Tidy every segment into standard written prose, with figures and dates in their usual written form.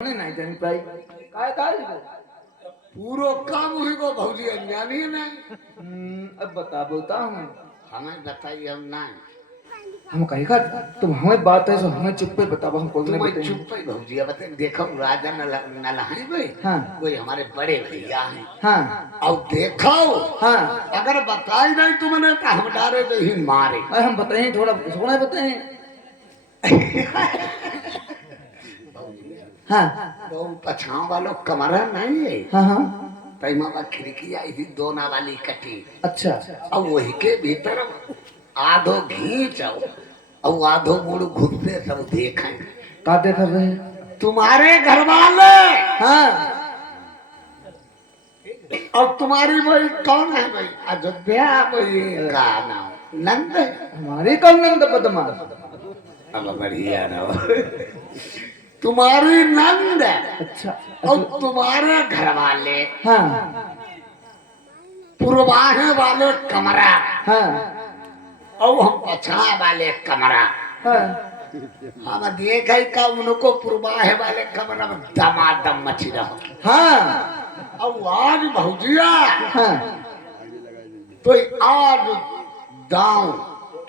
नाही जानी पाई काय काय पूरो काम हुई को भौजी अनजानी है नहीं। अब बता हूँ हमें बताइए हम नहीं। हम कहीं का तुम हमें बात है सो हमें चुप पे बताओ हम कोई नहीं तुम्हें बताएंगे। चुप पे भौजी बताए देखो राजा नला है भाई। हाँ कोई हमारे बड़े भैया हैं। हाँ और देखो हाँ अगर बताई नहीं तुमने तो हम डारे तो ही मारे। अरे हम बताएं थोड़ा सोना बताएं। हाँ वो पछाव वालों कमरा नहीं है। हाँ हाँ तैमा बा खिड़की आई थी दोना वाली कटी। अच्छा और वही के भीतर आधो घींच और आधो मुड़ घुसते सब देखें। का देख रहे हैं तुम्हारे घर वाले हाँ और तुम्हारी भाई कौन है भाई अयोध्या भाई का नाम नंद है। हमारी कौन नंद बदमाश अब बढ़िया रहो। तुम्हारी नंद अच्छा और तुम्हारे घर वाले हाँ पूर्वाहे वाले कमरा हाँ और हम पछाए वाले कमरा। हाँ हम देख का उनको पूर्वाहे वाले कमरा में दमादम मची रहो। हाँ अब आज भौजिया हाँ तो आज दांव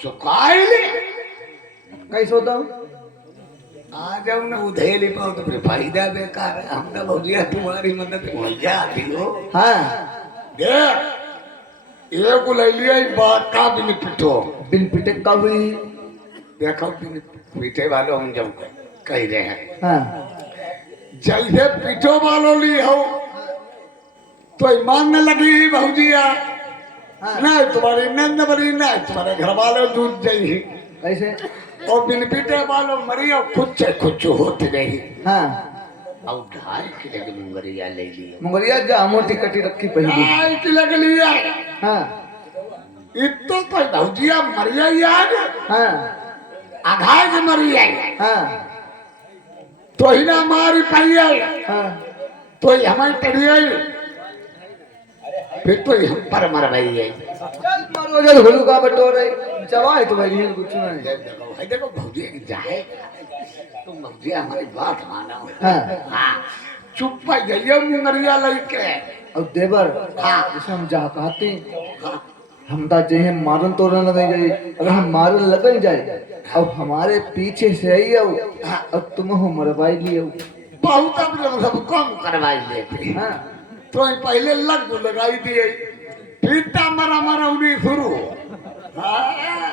चुकाई ले कैसे होता हूँ आ जाओ ना उधेली पाओ तो फिर फायदा बेकार है। हम तो भौजिया तुम्हारी मदद हो जाती हो। हाँ देख एक ले लिया बात का बिन पिटो बिन पिटे का हुई देखो बिन पीटे वालों हम जब कह रहे हैं हाँ जैसे पीठो वालों ली हो तो मानने लगी भौजिया हाँ नहीं तुम्हारी नंद बड़ी नहीं तुम्हारे घर वालों दूध जाइए कैसे और बिन पीटे वालों मरी और कुछ होते नहीं। हाँ और 2.5 किलो की मुंगरिया ले लिया। मुंगरिया जा मोटी कटी रखी पहली 2.5 किलो के लिया हाँ इतो तो भौजिया मरिया यार हाँ आघाई के मरिया हाँ तो ही ना मारी पाइया हाँ तो ही हमारी टड़िया फिर तो ही हम पर मर गई है। चल मारो जल घुलू का बटोरे जवाए तो भाई कुछ नहीं देखो भौजी जाए तुम भौजी हमारी बात मानो। हाँ हाँ चुप पे जाइए मुंगरिया लेके और देवर हाँ जैसे हम जा कहते हाँ हम ता जे मारन तोड़न लगे जाए अगर हम मारन लगन जाए अब हमारे पीछे से आई आओ अब तुम हो मरवाई लियो बहुत अब सब कम करवाई लेते। हाँ तो ही पहले लग लगाई दिए फिर मरा उन्हीं शुरू। हाँ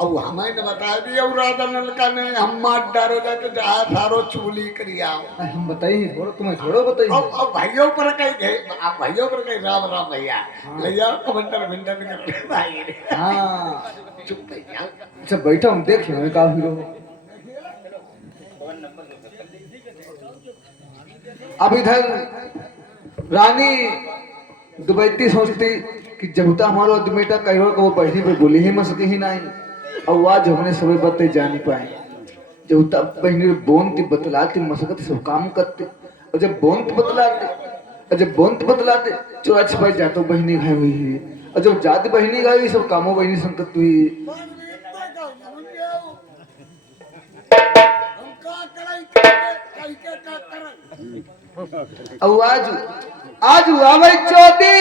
अब हमें ने बता दिया राजा नलका ने हम मार डारो जाके जहाँ सारो चूली करिया हम बताइए थोड़ा तुम्हें थोड़ा बताइए अब भाइयों पर कहीं गए आप भाइयों पर कहीं राम राम भैया भैया कमेंटर विंटर कर भाई हाँ चुप भैया अच्छा बैठा हूँ देख लो काफी लोग अब इधर रानी दुबैती सोचती कि जब तक हमारा बेटा कहीं को वो बहनी पे बोली ही मसकी ही नहीं और आज हमने सभी बातें जान पाए जब तक बहनी बोनती बतलाती मसकत सब काम करते और जब बोनत बतलाते और जब बोनत बतलाते चोरा छिपाई जातो बहनी घाई हुई है और जब जाति बहनी गई सब कामों बहनी संकट हुई। अब आज हुआ भाई चौथी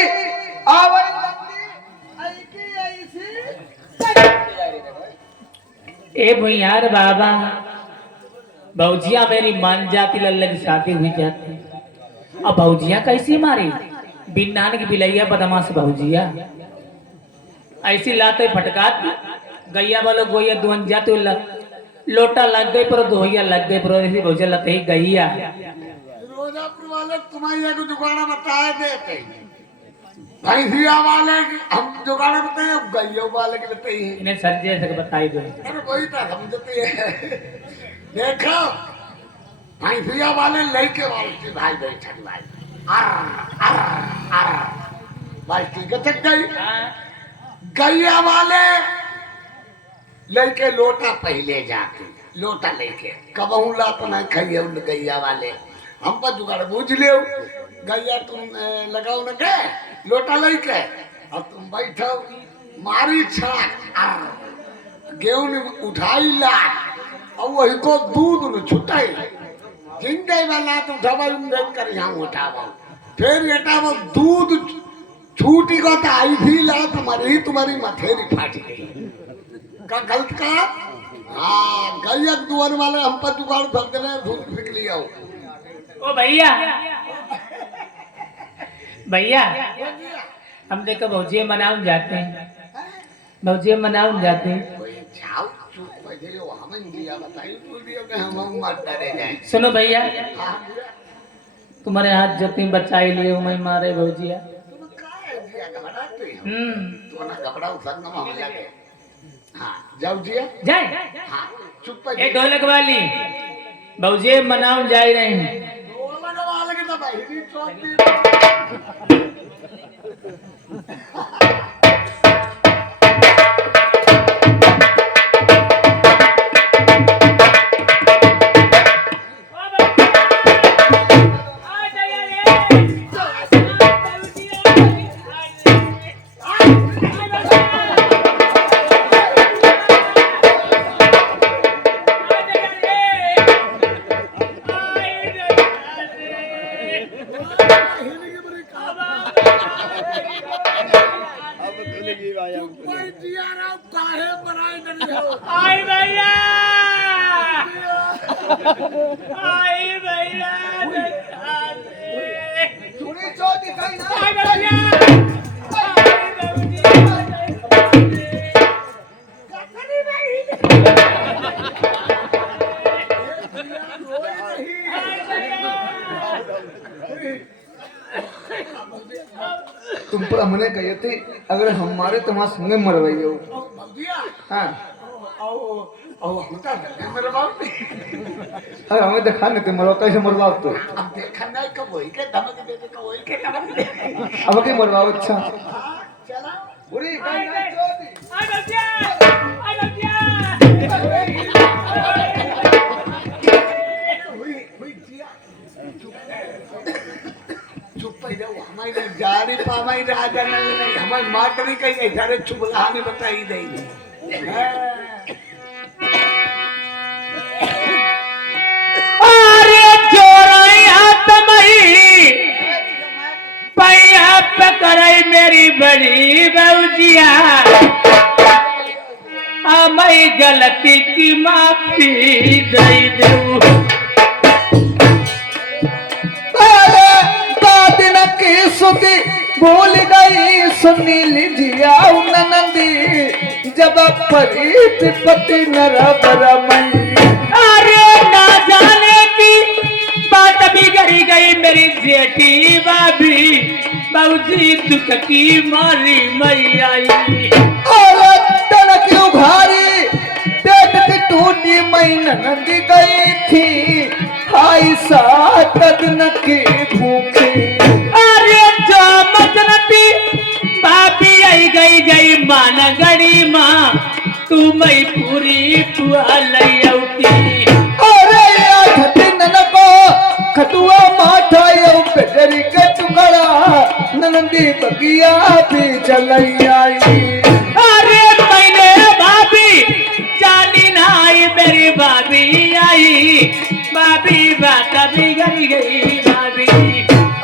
ए भैयार बाबा भौजिया मेरी मान जाती लल्ले की शादी हुई जाती अब भौजिया कैसी मारी बिन्नान की बिलैया बदमाश भौजिया ऐसी लाते फटकाती गैया वालों गोया दुवन जाते लोटा लग गई पर दोहिया लग गई पर ऐसी भौजिया लते ही गैया रोजापुर वाले तुम्हारी को जुगाड़ा बताए देते भैंसिया वाले हम जुगाड़ा बताए गैया वाले के बताइए इन्हें संजय से बताई दो। अरे वही तो समझते हैं। देखो भैंसिया वाले लड़के वाले भाई बैठक भाई बाल्टी गचक गई गैया वाले लड़के लोटा पहले जाके लोटा लेके कबहू ला तो नहीं खाइए गैया वाले हम पर जुगाड़ बूझ ले गैया तुम लगाओ न के लोटा लेके और तुम बैठो मारी छाक गेहूं उठाई ला और वही को दूध न छुटाई जिंदे वाला तो डबल देख कर यहाँ उठावा फिर बेटा वो दूध छूटी को तो आई भी ला तुम्हारी मथेरी फाट गई का गलत का हाँ गैयक दुआर वाले हम पर जुगाड़ धर देने धूप फेंक लिया हो ओ भैया भैया हम देखो भौजी मनाउन जाते हैं भौजी मनाउन जाते हैं कोई जाओ चुप बैठे हो हमें दिया बताइए बोल दिया कि हम मत डरे जाए सुनो भैया हाँ, तुम्हारे हाथ जो तुम बचाई लिए हो मैं मारे भौजिया तुम काय दिया घबराते हो तो ना घबरा उतर ना हम लगे हाँ जाओ जिया जाए हाँ चुप ए ढोलक वाली भौजी मनाउन जा रहे हैं लगे तो भाई नहीं चौथी आई भैया आई भैया सुनी जो दिखाई ना आई भैया तुम पर हमने कही थी अगर हमारे तुम्हारे संगे मरवाई हो हाँ मेरे बाप अरे हमें देखा नहीं थे मरवा कैसे मरवाओ तो अब देखा नहीं कब वही के धमक देते कब वही के धमक देते अब के मरवाओ अच्छा चला बुरी आई भैया आई भैया हुई जिया चुप ही रहो हमारे जारी पामाई राजा नहीं हमारे माटरी कहीं इधर चुप कहानी बताई नहीं अरे जोरैया तमही पैया पकड़ई मेरी बड़ी बउजिया मैं गलती की माफी दे दूं दिन की सुधी भूल गई सुनी लीजिए नंदी जब परीत पति नरबर मई अरे ना जाने की बात बिगड़ी गई मेरी जेठी भाभी बउजी दुख की मारी मई आई और तन की उघारी पेट की टूटी मई नंदी गई थी हाई सात दिन की भूखी अरे जो मतनती भाभी आई गई मान गड़ी माँ तू मई पूरी पुआ लई अरे या दिन नको खटुआ माठा यो पेटरी के टुकड़ा नंदी बगिया भी चलई आई अरे मैंने भाभी जानी ना आई मेरी भाभी आई भाभी बात बिगड़ी गई भाभी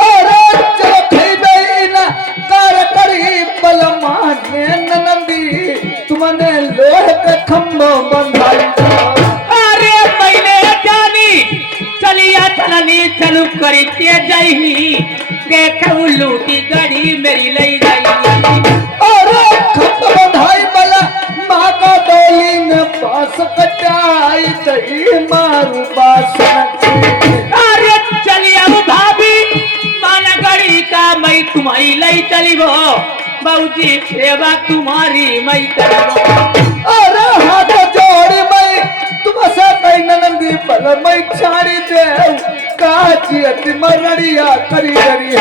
अरे चलो खरीदई ना कर करी बलमाने नंदी तुमने लोह के खम्भो बंधाई अरे मैंने जानी चलिया चलनी चलू करी के जाई देखू लूटी गड़ी मेरी लई गई अरे खम्भो बंधाई बला माँ का डोली ने पास कटाई तई मारू बास अरे चलिया भाभी मान गड़ी का मैं तुम्हारी लई चली वो बाबूजी सेवा तुम्हारी मैं करूँ अरे हाथ जोड़ी मैं तुमसे कई नंदी पल मैं छाड़ी दे काची अति मरड़िया करी करी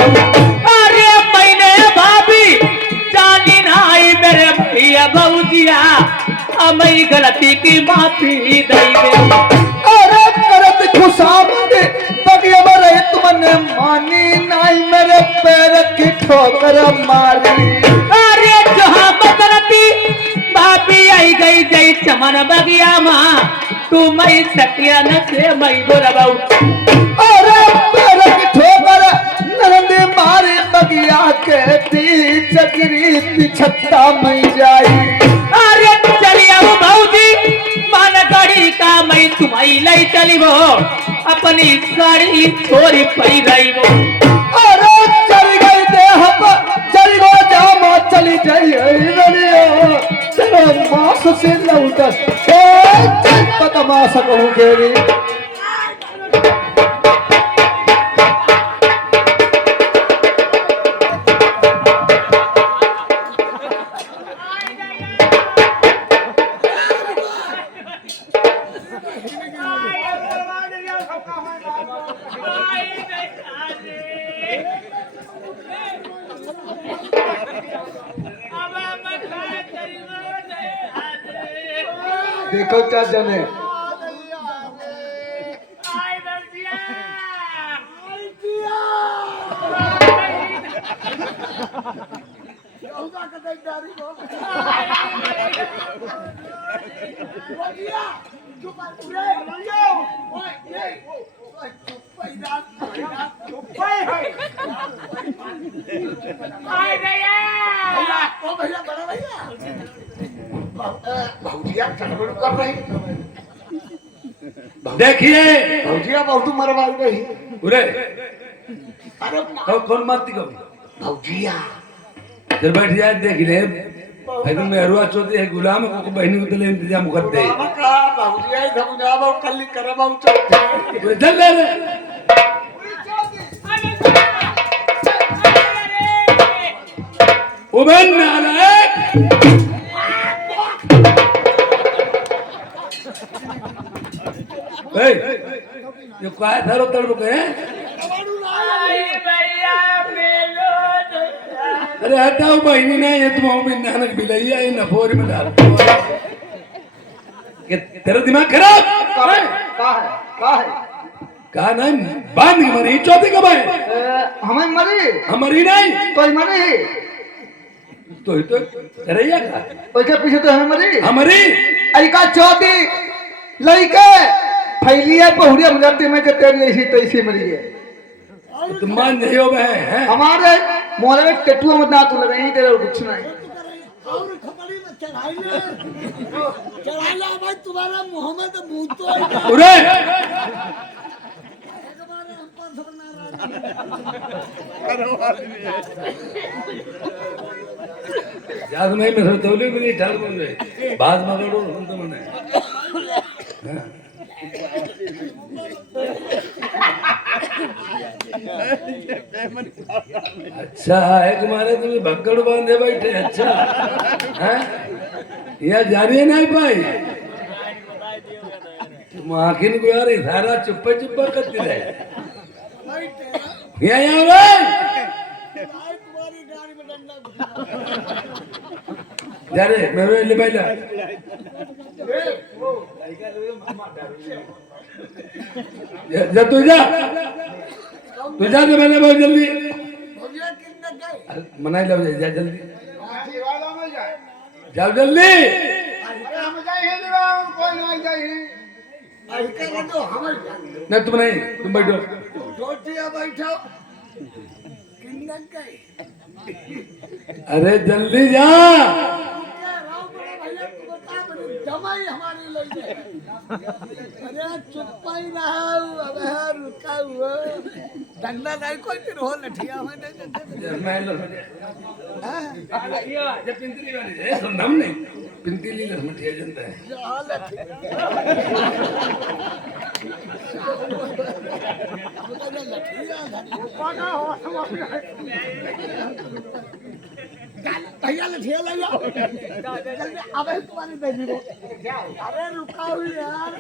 अरे मैंने भाभी जानी ना आई मेरे भैया बाबूजिया मैं गलती की माफी दे अरे करत खुशामद बगिया मरे तुमने मानी नाई मेरे पैर की ठोकर मारी अरे जहाँ बदलती भाभी आई गई जय चमन बगिया माँ तू मई सकिया न से मई बोला बाऊ अरे पैर की ठोकर नरंदे मारे बगिया के दी चकरी पिछत्ता मई जाई। अरे चलिया वो भाऊजी मान गाड़ी का मैं तुम्हारी लाई चली वो अपनी साड़ी छोरी पई रही वो। अरे चल गई देह पर चल गो जामा चली जाई रनियो चलो मास से लौटस चल पता मास कहूं गेरी। देखो क्या जने भौजिया चढ़बड़ कर रही। देखिए भौजिया बहुत मरवाई रही। उरे अरे कौन मारती को भौजिया जब बैठ जाए देख ले भाई तुम अरुआ चौधरी है गुलाम को बहनी को तले इंतजाम कर दे का भौजिया इधर जाबो कल्ली करबो चौथे चल ले उबन नालायक ए ये काय थारो तड़प के अरे हटाओ बहनी नहीं ये तुम भी नानक बिलैया ये नफोरी में डाल कि तेरा दिमाग खराब का है कहा नहीं बांध के मरी चौथी कब है हमें मरी हमारी नहीं तो मरी तो ही तो करैया का उसके पीछे तो हमें मरी हमारी अरिका चौथी लड़के फैली है बहुड़िया मुझे में के तेरी ऐसी तैसी मरी है। तुम मान नहीं हो बहन हैं हमारे मोहल्ले में टेटुआ मत ना तू लगे तेरे कुछ नहीं। और खपड़ी में चढ़ाइला भाई तुम्हारा मुंह में तो भूत तो उरे याद नहीं मेरे तौले में नहीं ठाल बोल रहे बाद में करो सुनते मने अच्छा है तुम्हारे तुम्हें भक्कड़ बांधे बैठे अच्छा हैं यह जारी है नहीं पाई तुम आखिर को यार सारा चुप्पा चुप्पा करती रहे यहाँ तुम्हारी गाड़ी में डंडा जा रे मेरे ले बैला जा तू जा तो मैंने बहुत जल्दी भौजिया कितने गए मनाई लो जा जल्दी जाओ जल्दी कर दो हमारे नहीं तुम नहीं तुम बैठो छोटिया बैठो कितने गए अरे जल्दी जा जमाई हमारी लग अरे चुप ही रहा अब रुका हुआ डंडा नहीं कोई फिर हो लठिया में मैं लो जब पिंतली वाली है तो नाम नहीं पिंतली लठिया जनता है भैया लठिया ले जाओ जल्दी अबे तुम्हारी बेटी को अरे रुका हुई यार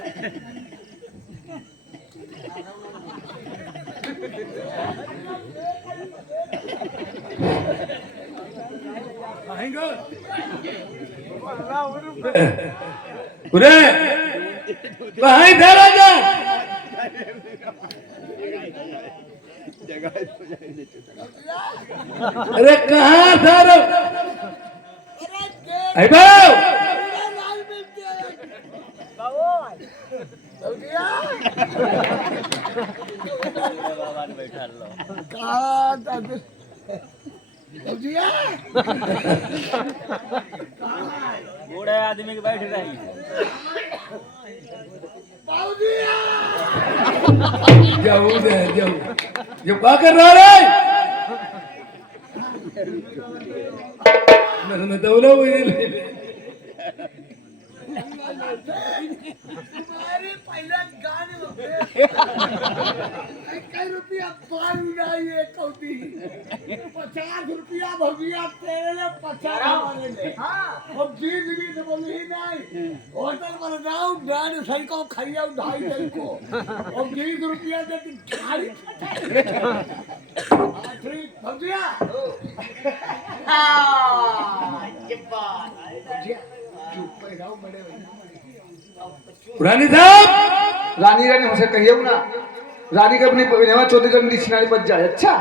उरे कहाँ था राजा अरे कहाँ था रो कहाँ दादू? भौजिया बूढ़े आदमी के बैठ रही भौजिया जाऊ दे जाऊ जो क्या कर रहा है मैं तो बोला वही अरे पहले गाने कई रुपया पान नहीं है कौती 50 रुपया भौजिया तेरे लिए 50 हमारे लिए अब जीत भी तो बोली ही नहीं होटल पर जाओ डांड सही को खाइए 2.5 को अब 20 रुपया दे तू खाली ठीक भौजिया चुप पे रहो बड़े भाई रानी साहब रानी रानी हमसे कहिए ना, रानी का अपनी नेवा चौधरी का डिक्शनरी बच जाए। अच्छा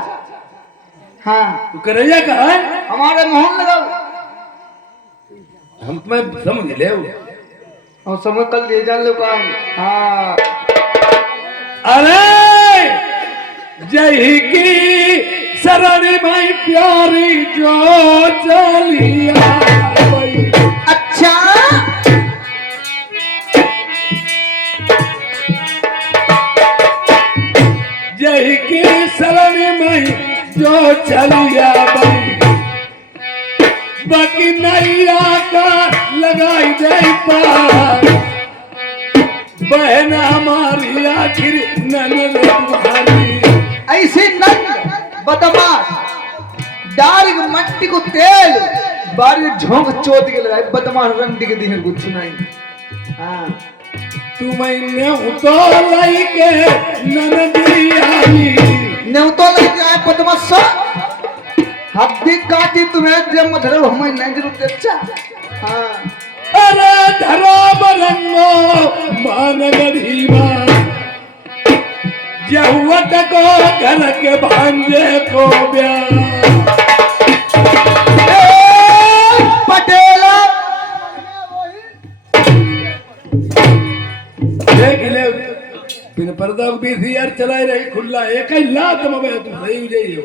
हाँ, तू करैया कहा है हमारे मोहन लगाओ, हम तुम्हें समझ ले और समय कल ले जान लो काम। हाँ अरे जय की सरणी भाई प्यारी जो चलिया अच्छा जय की सरणी भाई जो चलिया भाई बाकी नैया का लगाई दे पार बहन हमारी आखिर ननद तुम्हारी ऐसी नंग बदमाश डाल मट्टी को तेल बारी झोंक चोट के लगाए बदमाश रंडी के दिन कुछ नहीं। हाँ तुम्हें तो लाई के ननदी आई ने तो लेके आए बदमाश हड्डी काटी तुम्हें जब मधुर हमें नहीं जरूरत। अच्छा हाँ अरे धरो बरंगो मान गरीबा जहुवत को घर के भांजे को ब्याह पटेला देख ले बिन पर्दा भी थी यार चलाए रही खुला एक ही लात में तुम सही हो जाइयो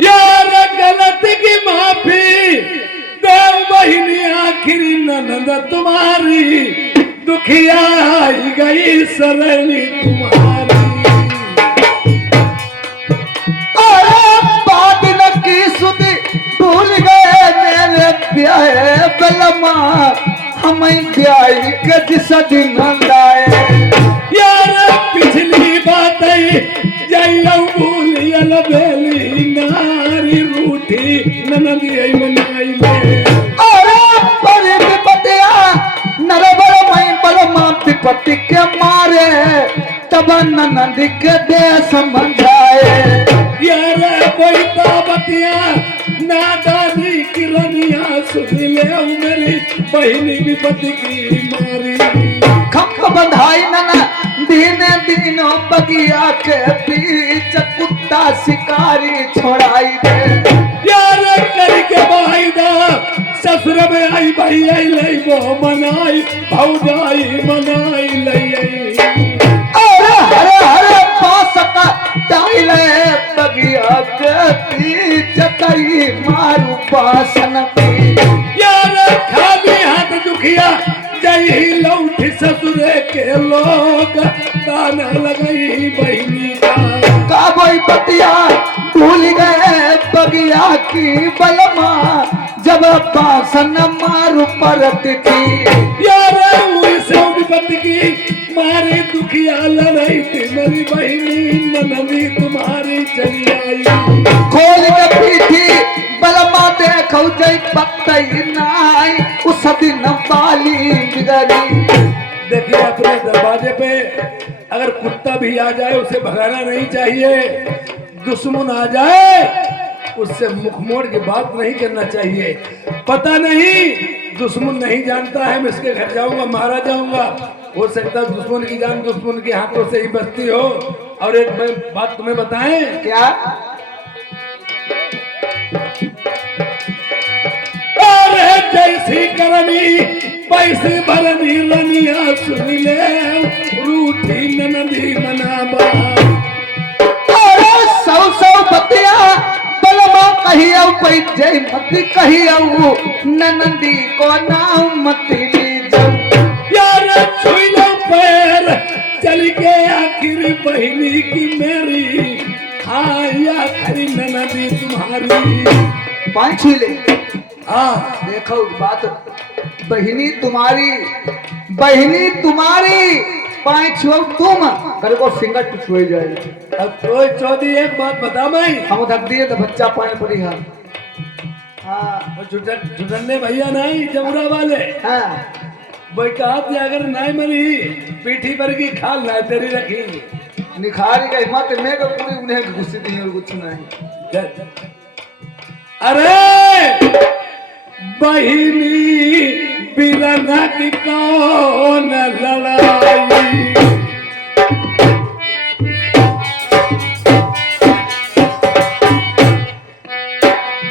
यार गलती की माफी देव बहिनी आखिरी ननद तुम्हारी दुखिया आई गई सरणी तुम्हारी बात न की सुधी भूल गए मेरे प्यारे बलमा हमें ब्याह के दिस दिन लाए। यार पिछली बात जइयो भूलियल बेली नारी रूठी ननदी आई मनाई ले अरे बड़ी विपत्तिया नरबर मई बलमा विपत्ति के मारे तब ननद के दे समझाए। यार कोई बाबतिया नादानी किरनिया सुन ले मेरी बहिनी विपत्ति की मारी खम्भ बंधाई नना दिन दिनों बगिया के बीच कुत्ता शिकारी छोड़ाई दे। यार करके वायदा ससुर में आई भाई आई लई वो मनाई भौजाई मनाई लई अरे हरे हरे पास का डाले बगिया के बीच कई मारू पासन की। यार खाली हाथ दुखिया जय लौट ससुरे के लोग ताना लगाई बहिनी का कोई पतिया भूल गए बगिया की बलमा जब पासन मारू परत की। यार से विपत्ति की मारे दुखिया लड़ाई थी मेरी बहिनी ननदी तुम्हारी चली आई खोल के पीठी बलमा देखो जय पत्तई नाई उस दिन बाली बिगड़ी। देखिए अपने दरवाजे पे अगर कुत्ता भी आ जाए उसे भगाना नहीं चाहिए दुश्मन आ जाए उससे मुख मोड़ की बात नहीं करना चाहिए। पता नहीं दुश्मन नहीं जानता है मैं इसके घर जाऊंगा मारा जाऊंगा हो सकता है दुश्मन की जान दुश्मन के हाथों से ही बचती हो। और एक बात तुम्हें बताएं क्या जैसी करनी पैसे भरनी रनिया सुन ले रूठी ननदी मनाबा अरे सौ सौ बतिया बलमा कहियो पैजे मत कहियो ननदी को नाम मत लीजो यार छुई लो पैर चल के आखिर बहनी की मेरी हाँ आखिरी ननदी तुम्हारी पाँच छू ले हाँ देखो बात बहिनी तुम्हारी पाँच छुओ तुम कर को फिंगर टू छुए जाए अब कोई चौधरी एक बात बता मैं हम धक दिए तो बच्चा पानी पड़ी है हाँ वो झुटन्ने भैया नहीं जमुरा वाले हाँ वो कहा थी अगर नहीं मरी पीठी पर की खाल ना तेरी रखी निखारी का हिम्मत में को पूरी उन्हें गुस्से नहीं और कुछ नहीं अरे बहिनी बिरना की कौन लड़ाई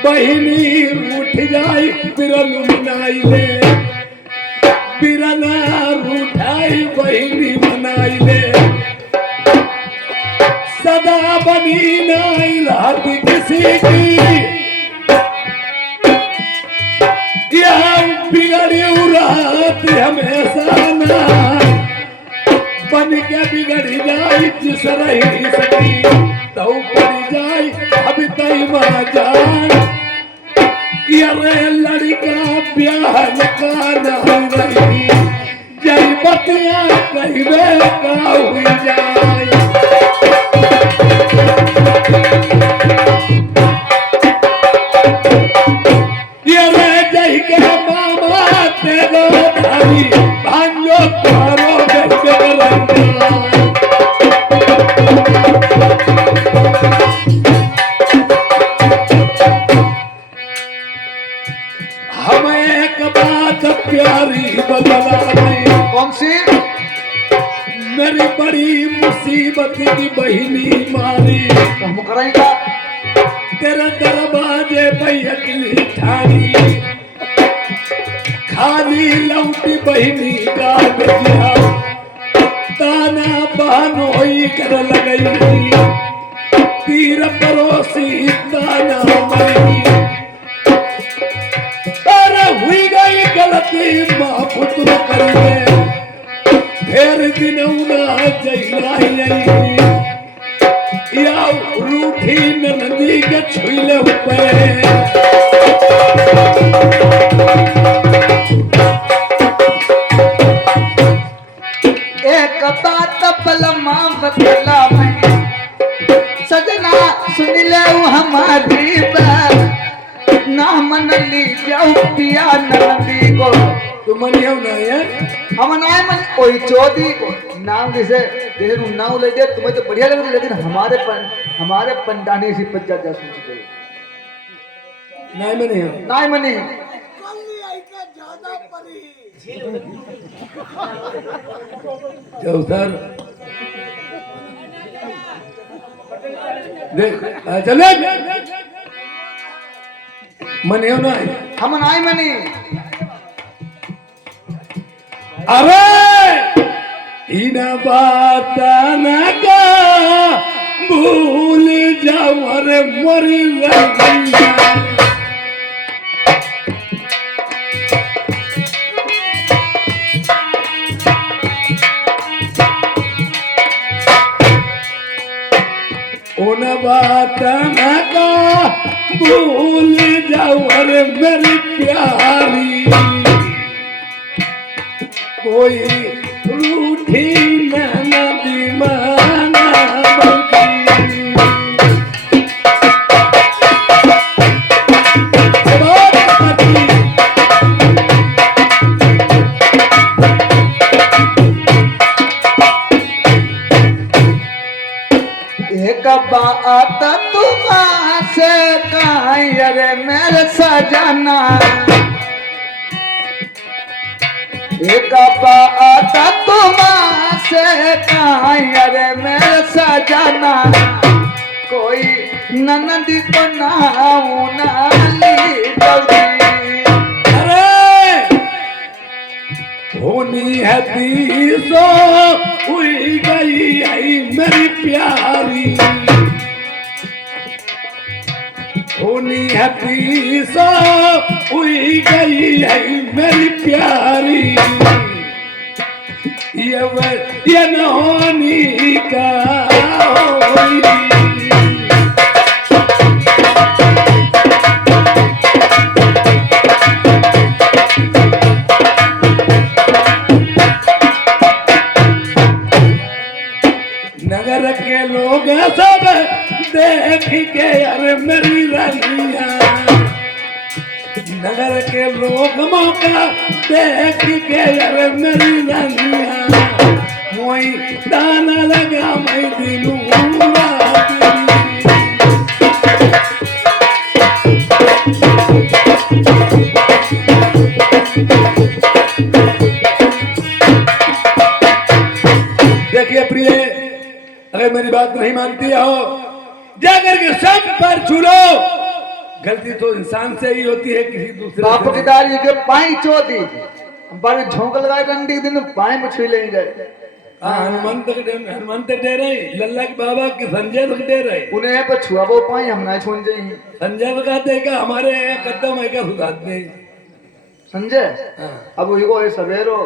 बहिनी रूठ जाई बिरन मनाई ले बिरना रूठाई बहिनी मनाई ले सदा बनी नाई रात किसी की बिगड़ी रात हमेशा ना बन के बिगड़ी जाए जिस रही सकी तो पड़ी जाए अब तई माँ जान ये लड़का ब्याह का नहीं रही जय बतिया कहवे का हुई जाए के मामा तेरो भाई भांजो तारो बेरंगा हमें एक बात प्यारी बदला नहीं कौन सी मेरी बड़ी मुसीबत की बहिनी मारी तो हम कराएगा तेरे दरवाजे पे अकेली ठानी खाली लौटी बहिनी का दिया ताना बहनोई कर लगई तीर परोसी ताना मरी अरे हुई गई गलती माँ पुत्र करिए फिर दिनौना जई या रूठी नंदी के छुईले हुए एक बात बलमा बदला मैं सजना सुन ले हमारी बात ना मन ली जाओ पिया नंदी को तुम मनियो नहीं है हम ना मन कोई चौधरी को नाम जैसे तुम नाम ले दे तुम्हें तो बढ़िया लग रहा लेकिन हमारे पंडाने से 50 सुन नहीं मनी हो ना मनी चौथर देख चले मनी हो नहीं हम ना मनी अरे इन बात न का भूल जाओ रे मरी रंगा उन बात न का भूल जाओ रे मेरी प्यारी कोई रूठी नदी माना एक बात तुमसे कहीं रे मेरे सजना एक बात तुमसे कहीं रे मेरे सजना कोई ननदी को नाऊ नाली जल्दी अरे होनी है तीसो हुई गई है मेरी प्यारी, होनी है तीसो हुई गई है मेरी प्यारी, ये न होनी का होई। नगर के लोग सब देख के अरे मेरी रनिया, नगर के लोग मौका देख के अरे मेरी रनिया, मोई दाना लगा मैं दिलू देखिए प्रिय, अगर मेरी बात नहीं मानती हो जाकर के सब पर छूलो। गलती तो इंसान से ही होती है, किसी दूसरे बाप की दाढ़ी के पाई चोदी बारे झोंक लगाए डंडी दिन पाए में छुई लेंगे। हनुमंत दे रहे लल्ला के बाबा की संजय तक दे रहे, उन्हें पर छुआ वो पाई हम ना छून जाई। संजय कहते का हमारे कदम है क्या सुधारते हैं संजय। अब वही को सवेरो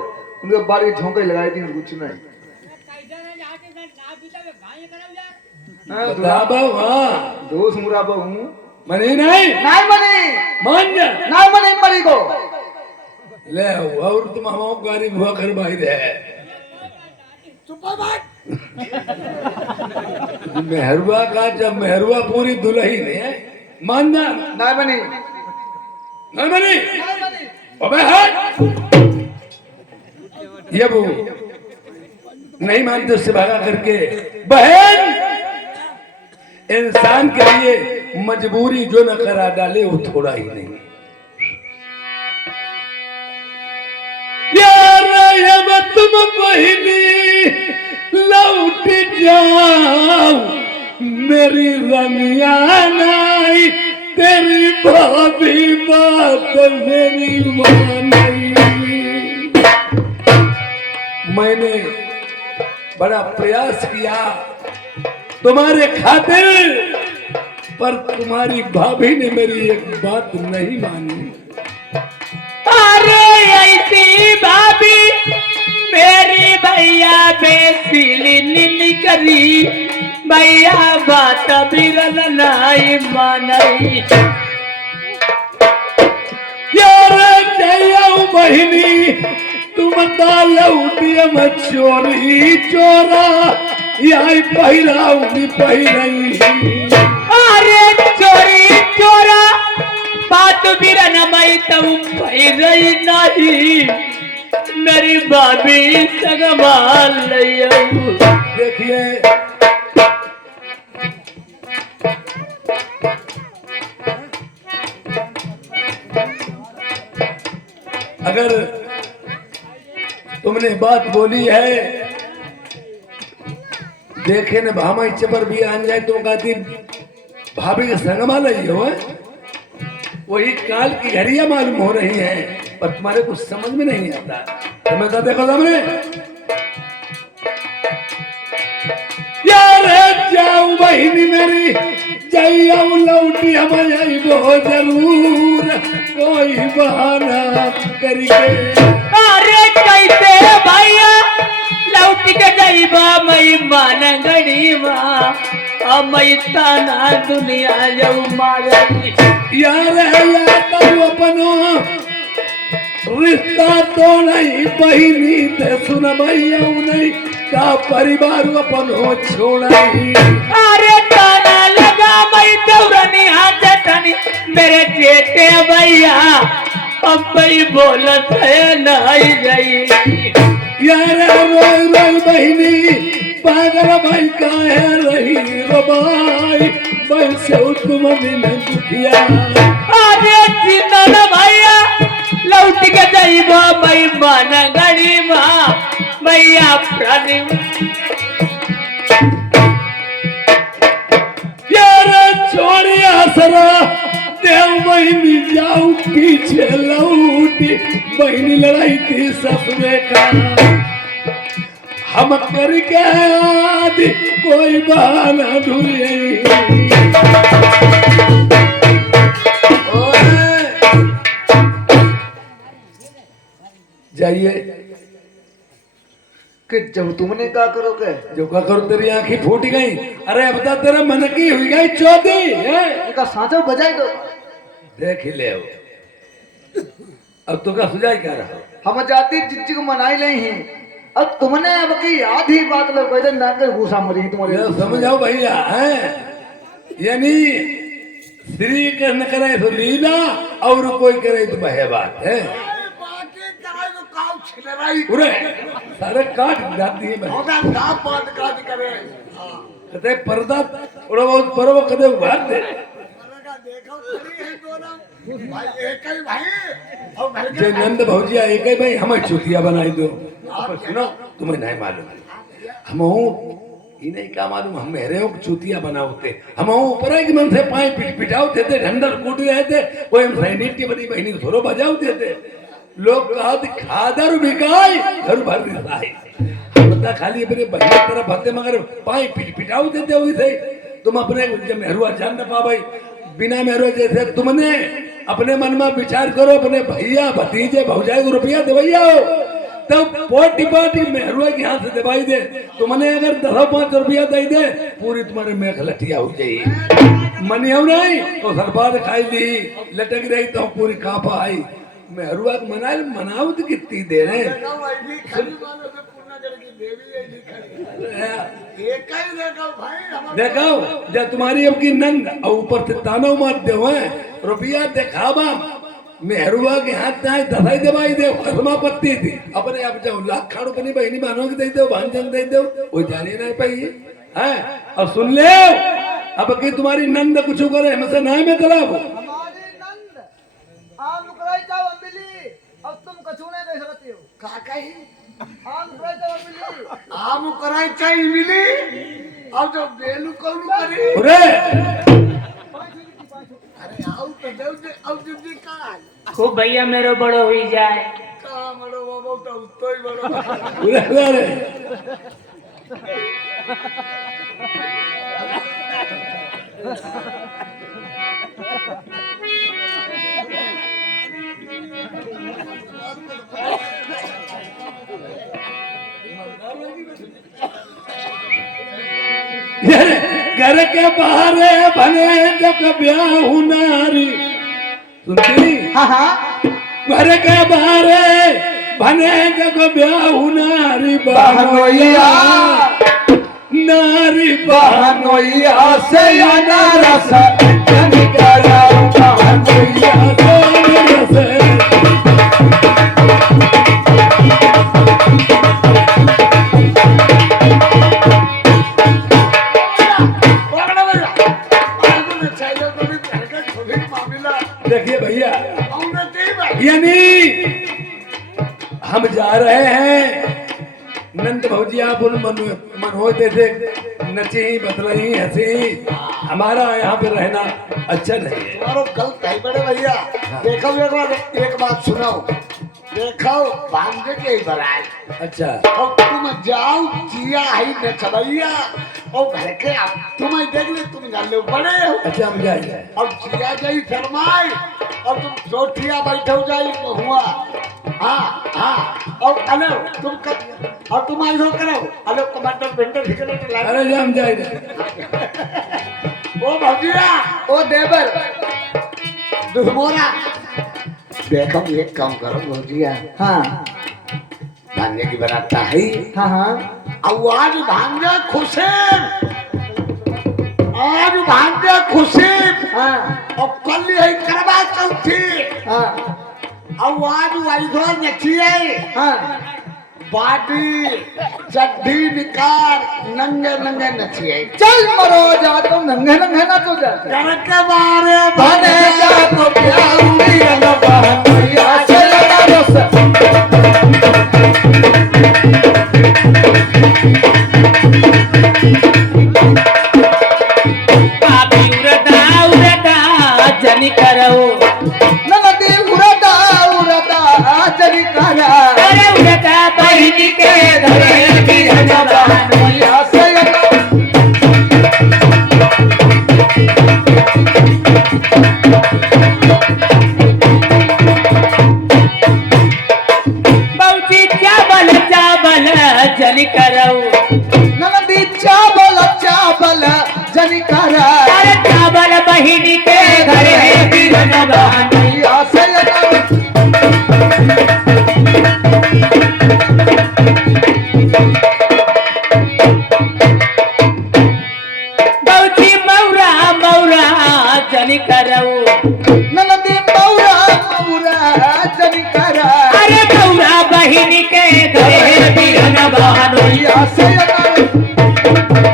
उनके बारी झोंके लगाई थी कुछ नहीं। दोस्त मुरा हूँ मनी नहीं नहीं मनी मान जा नहीं मनी मरी को ले और तुम हम गाड़ी हुआ कर भाई दे मेहरवा का जब मेहरवा पूरी दुल्ही ने मान जा नहीं मनी नहीं मनी अबे हट ये वो नहीं मानते उससे भागा करके। बहन इंसान के लिए मजबूरी जो न करा डाले वो थोड़ा ही नहीं। यार अब तुम बहिनी लौट जाओ मेरी रमिया नहीं, तेरी भाभी बात मेरी मानी। मैंने बड़ा प्रयास किया तुम्हारे खातिर, पर तुम्हारी भाभी ने मेरी एक बात नहीं मानी। अरे ऐसी भाभी मेरी भैया बेसिली करी, भैया बात बिरन नहीं मानई। यार जया बहिनी तुम लौटिया में चोरी चोरा यही पहिराऊंगी पहिरई। अरे चोरी चोरा बात बिरन मई तब पहिरई नहीं, मेरी भाभी सगमाल देखिए अगर तुमने बात बोली है, देखे न भामा इच्छे पर भी आन जाए तो कहती भाभी के संगमा लगी हो, वही काल की घड़ियां मालूम हो रही हैं, पर तुम्हारे कुछ समझ में नहीं आता। तुम्हें तो देखो सामने यार जाऊ बहिनी मेरी जाऊ लौटी हम वो जरूर कोई बहाना करके। अरे कैसे भैया लौट के जाइबा मई मान गड़ीवा, मई ताना दुनिया जाऊ मारई। यार या तो अपनो रिश्ता तो नहीं बहिनी ते सुन भैया नहीं का परिवार अपनो छोड़ाई। अरे ताना लगा मई दौरनी हाथ टनी मेरे चेते भैया, अब भाई बोलत है नहीं गई। यार रोई रोई बहिनी पागल भाई का है रही रबाई, बैसे तुम मिल दुखिया। अरे चिन्ना भैया लौट के जाइबा मई मान गड़ीवा, भैया प्राणी। यार छोड़िया सरा देव बहिनी जाऊ पीछे लौट थी बहनी लड़ाई थी ससुरे का हम करके आदि कोई बहाना ढूंढे जाइए कि जब तुमने क्या करोगे जो का करो तेरी आंखें फूट गई अरे अब तो तेरा मन की हुई गई चौथी इनका सांचा बजाई दो देख ही ले अब तो का सुझाई क्या रहा हम जाति जिज्जी को मनाई नहीं है अब तुमने अब की आधी बात लोग कहते ना कर घूसा मरी तुम्हारे ये समझाओ भैया है यानी श्री कृष्ण करे तो लीला और कोई करे तो बहेबात है बाकी कराए तो काव छिलराई पूरे सारे काट जाती है मैं होगा ना बात काट करे हां कहते पर्दा थोड़ा बहुत पर्व कदे उभार दे मरगा देखो खड़ी है दोनों भाई एक ही भाई और घर जे के नंद भौजिया एक ही भाई हमें चुतिया बनाई दो पर सुनो तुम्हें नहीं मालूम हम ये नहीं क्या मालूम हम मेरे चुतिया बनाओते हम ऊपर एक मन से पाए पिटाओते थे ढंडल कूट रहे थे वो हम सैनिक की बड़ी बहनी थोड़ो बजाओते थे लोग कहा खादर बिकाई घर भर दिखाई बता खाली अपने बहन तरफ आते मगर पाए पिटाओ देते हुए थे तुम अपने जब मेहरुआ जान न पा भाई बिना मेहरुआ जैसे तुमने अपने मन में विचार करो अपने भैया भतीजे भौजाई को रुपया दे हो तब पोटी पाटी मेहरुआ के हाथ से दवाई दे तुमने अगर 10-5 रुपया दे दे पूरी तुम्हारे मेख लठिया हो जाए मनी हो नहीं तो सरबार खाई ली लटक रही तो पूरी कापा आई मेहरुआ मनाओ तो कितनी दे रहे देखो ऐसी खड़ी मानो से पूर्णगढ़ की देवी ऐसी खड़ी एक ही देखो भाई हम देखो जब तुम्हारी अब की नंद और ऊपर से तानो मत दे रुपया दिखावा मेहरुआ के हाथ में दवाई दवाई दे खसमा पत्ती थी अपने आप जाओ लाख खाड़ो अपनी बहनी बहनों की दे दो भांजन दे दो वो जाने नहीं पाई है और सुन ले अब की तुम्हारी नंद कुछ करे हमसे नहीं में खराब हमारी नंद आम मुकराई चाव अम्बिली अब तुम कछु नहीं कह सकते हो का कही आम मुकराई चाव अम्बिली आम कराई चाहिए मिली अब जो बेलू कौन करे अरे अरे आओ तो देव दे अब जी का खूब भैया मेरो बड़ो हुई जाए का मरो बाबू तो तो ही बड़ो अरे घर के बाहर बने जब ब्याह नारी सुनती हाँ हाँ घर के बाहर बने जब ब्याह नारी बहनोइया नारी बहनोइया से अनारस जनिकारा बहनोइया से पकड़ो भैया आगू में चाहिए तो भी घर का छोटी मामला देखिए भैया आऊंगा नहीं भाई यानी हम जा रहे हैं नंद भौजी आप उन मन होते थे नची बतलाई हंसी हमारा यहाँ पे रहना अच्छा नहीं है तुम्हारो गलत है बड़े भैया देखो एक बात सुनो देखो भांजे के ही बराए अच्छा और तुम जाओ जिया ही न चबैया और घर के आप तुम्हें देख ले तुम जान बड़े हो अच्छा हम जाए और जिया जाई फरमाए और तुम सोठिया बैठो जाई हुआ हाँ हाँ और अलो तुम कब और तुम ऐसा करो अलो टमाटर भिंडी ठिकने तो ला अरे हम जाए ओ भजिया ओ देवर दुश्मोरा देखो एक काम करो भजिया हाँ भांजे की बनाता है हाँ हाँ आज भांजा खुशी आज भांजा खुशी हाँ और कल है करवा चौथी हाँ और आज वैधो नचिए हाँ बाटी चड्डी निकार नंगे नंगे नचिए चल मरो जा तुम नंगे नंगे ना तो जाते घर के बारे बने जा तो प्यारी न बहनोइया से अनारस पापी उरता उरता जनी करो नदी उड़ता उड़ता जनिकारा अरे गौरा बहिनी के घरे बिरन बहनोई या से अगर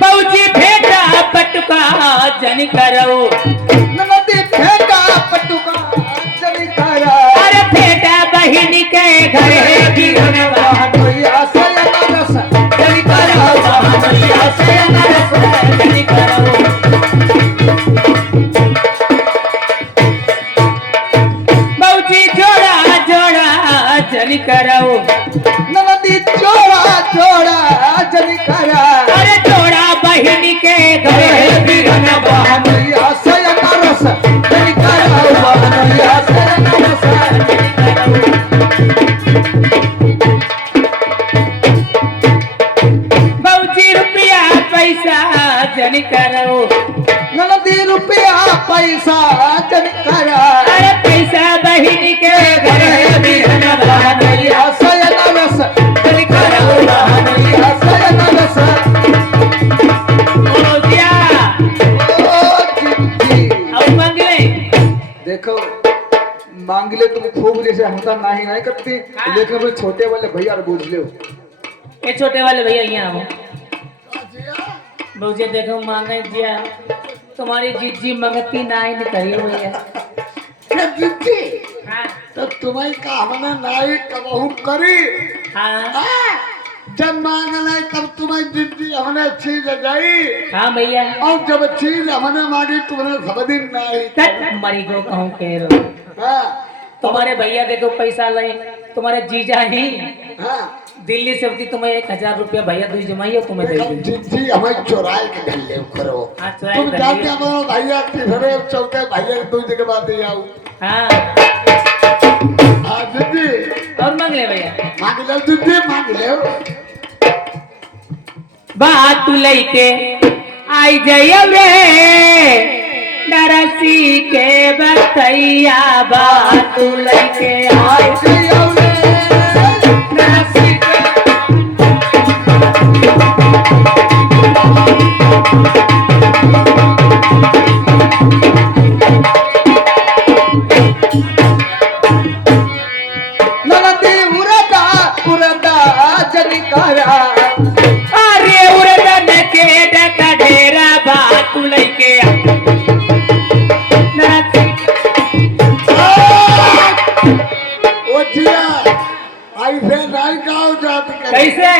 बौजी भेटा पटुका जन करो नदी फेंका पटुका जनिकारा अरे भेटा बहिनी के घरे बिरन बहनोई या से अगर जनिकारा बहनोई से अनरस जन करो बौजी जोड़ा जोड़ा जन करो नदी जोड़ा जोड़ा जनिकारा अरे जोड़ा बहिनी के घरे बिरन बहनोई या से अगर जनिकारा या से अगर बौजी रुपया पैसा जन करो नदी रुपया पैसा जनिकारा अरे पैसा बहिनी के घरे बिरन बहनोई या से अगर जन करो बहनोई या से अगर बौजिया अब मंगले देखो मांगले तुम खूब जैसे हमका नहीं नहीं करती लेकिन अपने छोटे वाले भैया और बूझ लो ये छोटे वाले भैया यहाँ आओ बौजिया देखो मांगे जिया तुम्हारी जीजी मंगती नाई ने करी हुई है क्या जिद्दी हाँ तो तुम्हें का हमने नाई कबहू करी हाँ जब मांगना तब तुम्हें जिद्दी हमने चीज जाई हाँ भैया और जब चीज हमने मांगी तुमने सब दिन नाई तट मरी को कहूँ कह रहे हाँ तुम्हारे भैया देखो पैसा ले तुम्हारे जीजा ही हाँ दिल्ली से होती तुम्हें 1000 रुपया भैया दूध जमाइए तुम्हें दे दी जिद्दी हमें चुराए के धन ले करो हाँ, चुराए तुम के जाके धन ले। हमारा भैया तिफरे चौके भैया के दूसरे के बाद दे आओ हाँ हाँ जिद्दी और मांग ले भैया मांग लो जिद्दी मांग लो बात तू लेके आई जाइए रे नरसी के बतैया बात तू लेके आई नरसी के नदी उरदा उरदा जनिकारा अरे उड़न के डका ढेरा बात तू लेके नरसी ओ जिया ऐसे नहीं गाओ जात करे कैसे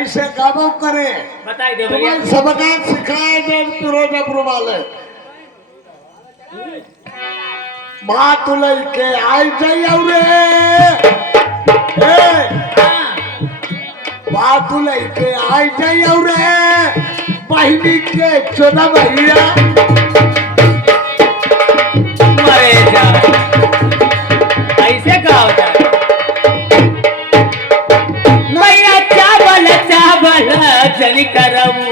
ऐसे गावो करे बताई दे भैया तुम्हें सबका सिखाए दे तुरंत वाले बात लेके आई जाइए रे हाँ, बात लेके आई जाइए रे बहिनी के चोना भैया मरे जा ऐसे का होता है भैया चावल चावल जल करऊ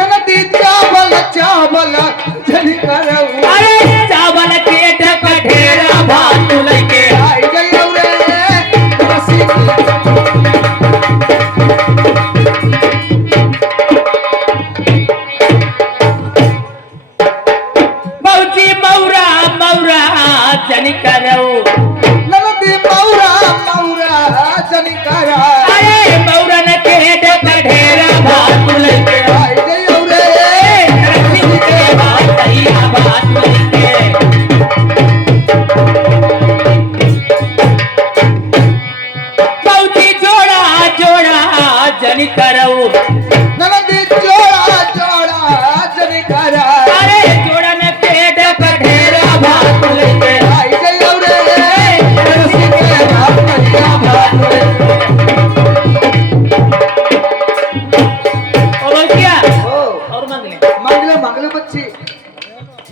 नदी चावल चावल जनिकारा अरे चावल के ढका ढेरा भात लेके आई गयो रे नरसी बौजी मौरा मौरा जल करऊ नदी मौरा मौरा जनिकारा अरे मौरन के ढका ढेरा भात लेके आई गयो रे नरसिंह के भात दहिया भात लेके बौजी जोड़ा जोड़ा जन करऊ नदी जोड़ा जोड़ा जनिकारा अरे जोड़न पेट कढेरा भात लेके आई गयो रे नरसी के भात भैया भात और क्या ओ और मांग ले मांग लो बच्ची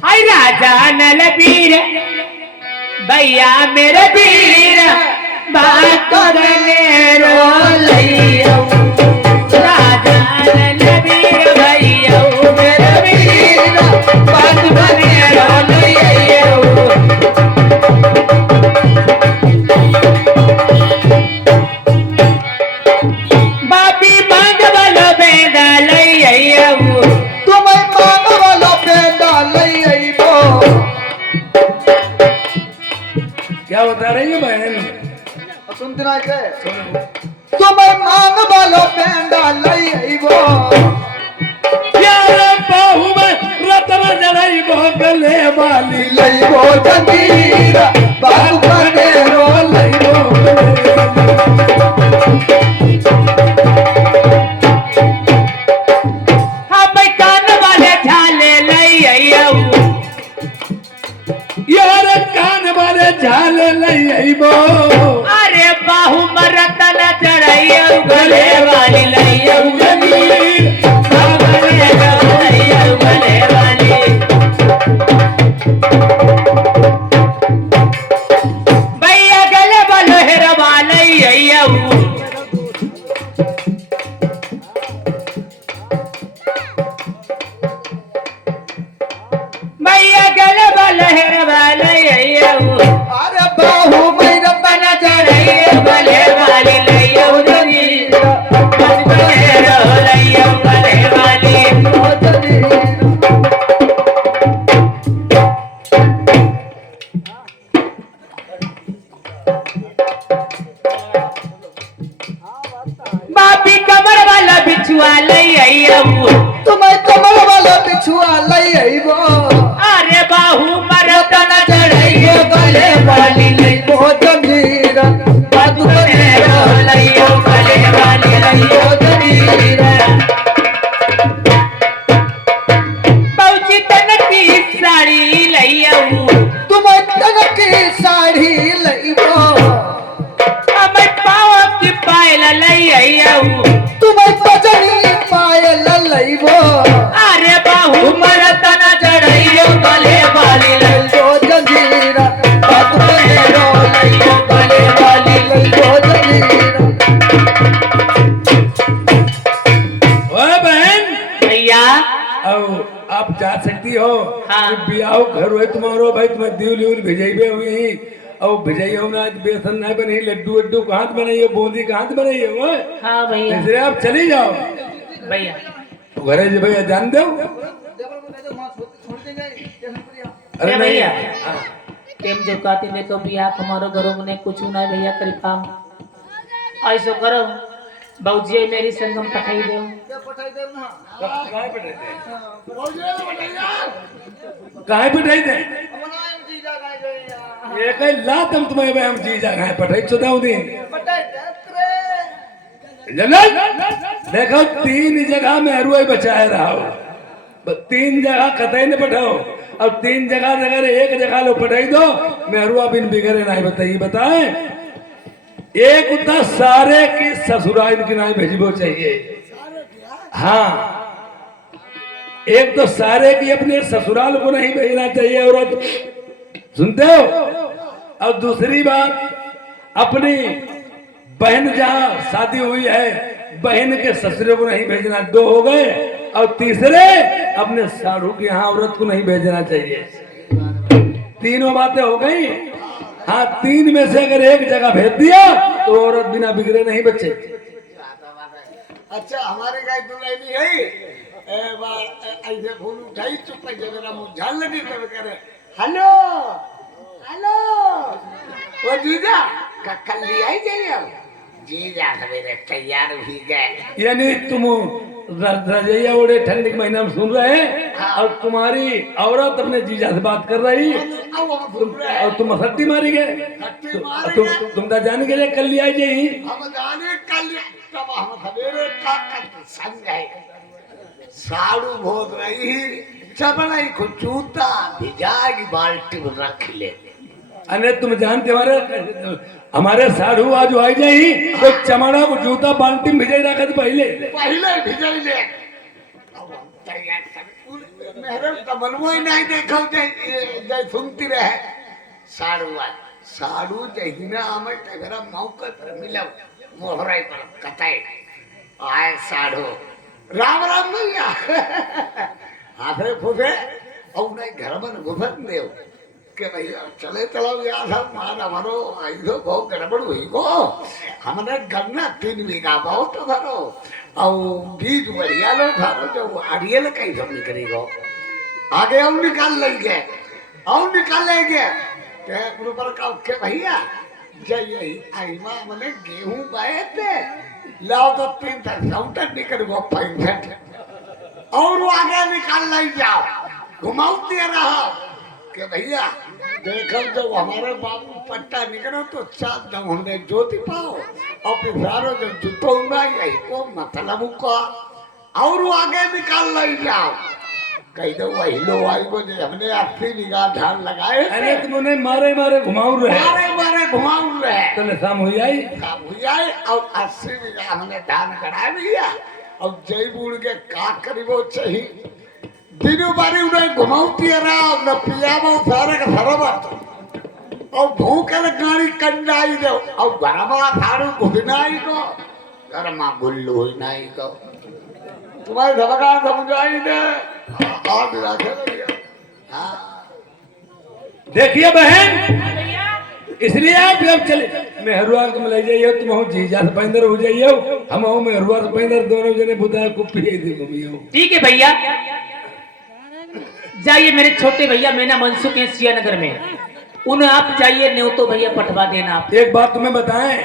हाय राजा नलबीर भैया मेरे वीर बात करने रो लइयो राजा नलबीर भैया मेरे वीर बात करने रो लइयो बापी मांग वालो बेदा लइयो तू बता रही है बहन। और सुनते ना के तुम्हें मांग वालो पेंडा लई आइबो यार बाहु में रतन जड़ई गले वाली लइबो जंजीर बाबू करे रो लइबो हम कान वाले झाले लई आइयो यार कान वाले झाल लई आइबो अरे बाहु मरतन चढ़ाइयो गले वाली लइयो जमीन गले लइयो गले वाली भैया गले वालो हेरवा लई आइयो भैया गले वालो हेरवा लई आइयो अरे बाहु मेरा तना चढ़ाइयो गले वाली लइयो जमीन गले लइयो गले वाली बापी कमर वाला बिछुआ लई आइयो तुम्हें कमल वाला बिछुआ लई आइबो अरे बाहु मरतन चढ़ाइयो गले वाली लइबो जंजीर बाबू करे रो लइयो गले वाली लइयो जमीन पहुंची तन की साड़ी लइयो तुम्हें तन की साड़ी लइबो हमें पाँव की पायल लई आइयो तुम्हें पजनी पायल लइबो अरे बाहु मरतन चढ़ाइयो गले वाली लइबो जंजीर बाबू करे रो लइबो गले वाली लइबो जंजीर ओए बहन भैया अब आप जा सकती हो। हाँ। बियाह घर हुए तुम्हारो भाई तुम्हें दिल उल भिजाइबे हुई और भिजाइयो ना आज बेसन ना बनी लड्डू वड्डू कहाँ से बनाइयो बूंदी कहाँ से बनाइयो ओए हाँ भैया इसलिए आप चली जाओ भैया घरे जो भैया जान दो। अरे भैया हाँ। टेम जो कहती ने तो बियाह हमारो घरों में कुछ ना भैया करी काम ऐसो करो बाबूजी मेरी संगम पठाई दो काहे पिटाई दे ये कहीं लात हम तुम्हें हम चीज आ गए पटाई चुदाऊ दी जनल देखो 3 जगह में अरुए बचाए रहा हो 3 जगह कतई ने पठाओ अब 3 जगह अगर एक जगह लो पटाई दो मैं अरुआ बिन बिगड़े नहीं बताइए बताए एक उतना सारे की ससुराल की नहीं भेजबो चाहिए। हाँ एक तो सारे की अपने ससुराल को नहीं भेजना चाहिए औरत सुनते हो। और दूसरी बात अपनी बहन जहाँ शादी हुई है बहन के ससुरे को नहीं भेजना 2 हो गए। और तीसरे अपने साढ़ू के यहाँ औरत को नहीं भेजना चाहिए। 3 बातें हो गई। हाँ 3 में से अगर एक जगह भेज दिया तो औरत बिना बिगड़े नहीं बचे। अच्छा हमारे गाय दुल्हनी है ऐसे फोन उठाई चुप है मेरा मुंह झाल लगी तब करे हेलो हेलो वो जीजा कल लिया ही जाइए जीजा सवेरे तैयार भी गए यानी तुम रजैया ओढ़े ठंड के महीना में सुन रहे हैं और तुम्हारी औरत अपने जीजा से बात कर रही और तुम मसट्टी मारी गए तुम तो जाने के लिए कल लिया जाइए हम जाने कल तब हम सवेरे का संग है साड़ू भोग रही चपड़ाई को जूता भिजाएगी बाल्टी में रख ले अरे तुम जानते हमारे साधु आज आई जाई तो चमड़ा को जूता बाल्टी में भिजाई रखा था पहले भिजाई ले मेरे कमलवो ही नहीं देखो जय सुनती रहे साड़ू साड़ू जहिना हमें तेरा मौके पर मिला मोहराई पर कताई आए साड़ू राम राम भैया हाथे फूफे और नहीं घर में घुसत देव के भैया चले चलो यार हम मान हमारो ऐसो बहुत गड़बड़ हुई को हमने गन्ना 3 बीघा बहुत धरो और बीज बढ़िया लो धरो जो अरियल कहीं सब निकली गो आगे और निकाल लेंगे ते ऊपर का के भैया जय आई मां मने गेहूं बाए थे लाओ तो 3 तक काउंटर निकल गो 65 और वो आगे निकाल नहीं जाओ घुमाऊ दे रहा के भैया देखो जब हमारे बाबू पट्टा निकलो तो 4 दम हमने ज्योति पाओ और फिर सारो जब जुतो उड़ा यही को मतलब को और वो आगे निकाल नहीं जाओ कही दो वही लो आई को जो हमने 80 बीघा धान लगाए अरे तुमने मारे मारे घुमाऊ रहे मारे घुमाऊ रहे तने शाम हुई आई और 80 बीघा हमने धान करा दिया और जय बूढ़ के का करीबो चाहिए दिनों बारी उन्हें घुमाती रहा न पिया सारे का सारा बात और भूखे गाड़ी कंडाई दो और गरमा थारू घुसनाई को गरमा गुल्लू हुई को तुम्हारे धमका समझाई दे और हाँ देखिए बहन इसलिए आप जब चले मेहरुआ तुम ले जाइए तुम हो जीजा से पैंदर हो जाइए हम हो मेहरुआ से पैंदर दोनों जने बुधा को पिए दे घूमियो ठीक है भैया जाइए मेरे छोटे भैया मैना मनसुख हैं सियानगर में उन्हें आप जाइए न्योतो भैया पठवा देना आप एक बात तुम्हें बताएं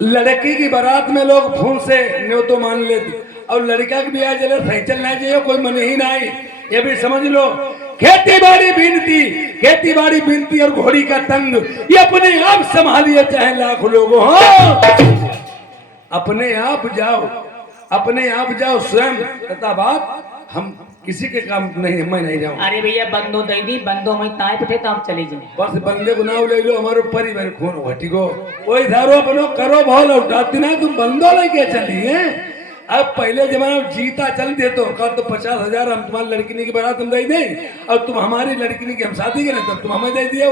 लड़की की बारात में लोग फोन से न्योतो मान लेते और लड़का की ब्याह जले साइकिल नहीं चाहिए कोई मन ही नहीं ये भी समझ लो खेती बाड़ी बिनती और घोड़ी का तंग ये अपने आप संभालिए चाहे लाख लोग हो अपने आप जाओ स्वयं तथा बात हम किसी के काम नहीं मैं नहीं जाऊँ अरे भैया बंदो दे दी बंदो में ताए पे तो आप चले जाए बस बंदे को नाव ले लो हमारे परिवार खून घटी को वही धारो अपनो करो भाव लौटाती ना तुम बंदो लेके चली है अब पहले जमाने में जीता चलते तो कल तो 50,000 हम तुम्हारी लड़की की बारात हम दे दें और तुम हमारी लड़की की हम शादी करें तब तुम हमें दे दियो